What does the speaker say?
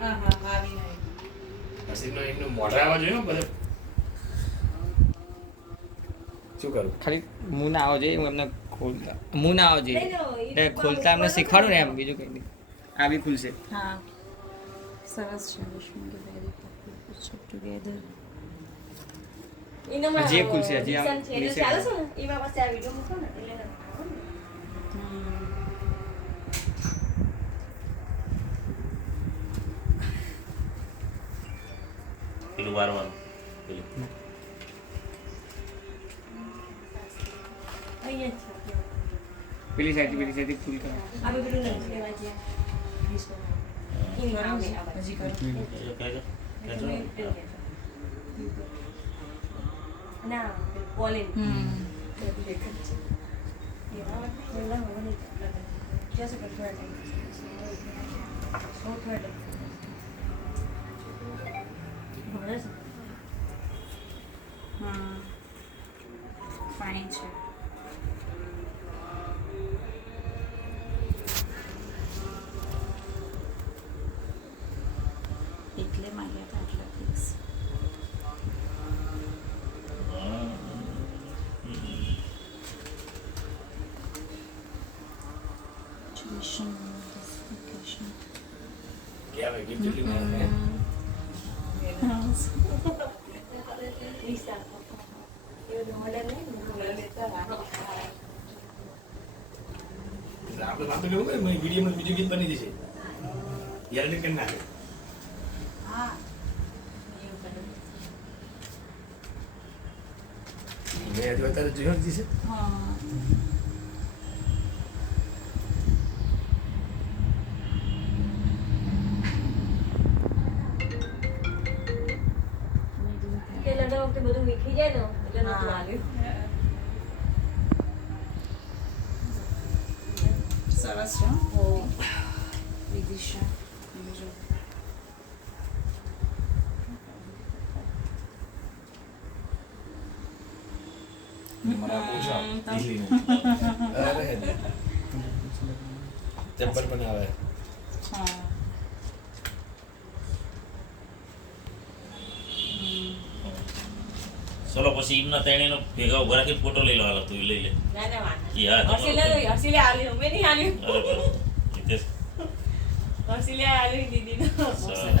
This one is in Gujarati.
હા હા આવી નહીં હસીનો એનું મોઢા આવવા જોઈએ ને બધે શું કરું ખાલી મું ના આવો જોઈએ હું એમને ખોલતા મું ના આવો જોઈએ એટલે ખોલતા એમને શીખવાડું ને એમ બીજું કંઈ નહીં આ બી ખુલશે હા સરસ છે વિષ્ણુ વેરી ટુગેધર હજી એક ખુલશે હજી આમ નીચે ચાલો છો ને એમાં પછી આ વિડીયો મૂકો ને એટલે પેલું વારવાનું પેલું અહીંયા જ છે પેલી સાઈડ ફૂલ કરો આ બધું નહીં લેવા જ્યાં હજી કરો ના પોલેન હા ફાઇન છે એટલે માંગ્યા હતા આટલા ફિક્સ ટ્યુશન ડિસ્કશન કે આવે ગિફ્ટ એટલી મળે વિસા એવું મોડેલ નહીં લેતા આપણે વાત તો કેવું કરે મેં વિડીયોમાં બીજું ગીત બની જશે ગેરંટી કરી નાખે હા મેં હજુ અત્યારે જોયો નથી છે હા કે લગ્ન વખતે બધું વીખી જાય ને એટલે નથી લાગ્યું સરસ છે હો વિદિશા બીજું મારા પૂછા ઈલી અરે ચપ્પલ પણ આવે હા ચલો પછી એમના ત્રણેયનો ભેગા ઉભા રાખી ફોટો લઈ લો હાલો તું લઈ લે ના ના વાંધો કે હા હર્ષિલે આલ્યું મેં નહીં આલ્યું અરે બરાબર. હિતેશ હર્ષિલે આલ્યું દીદી સરસ.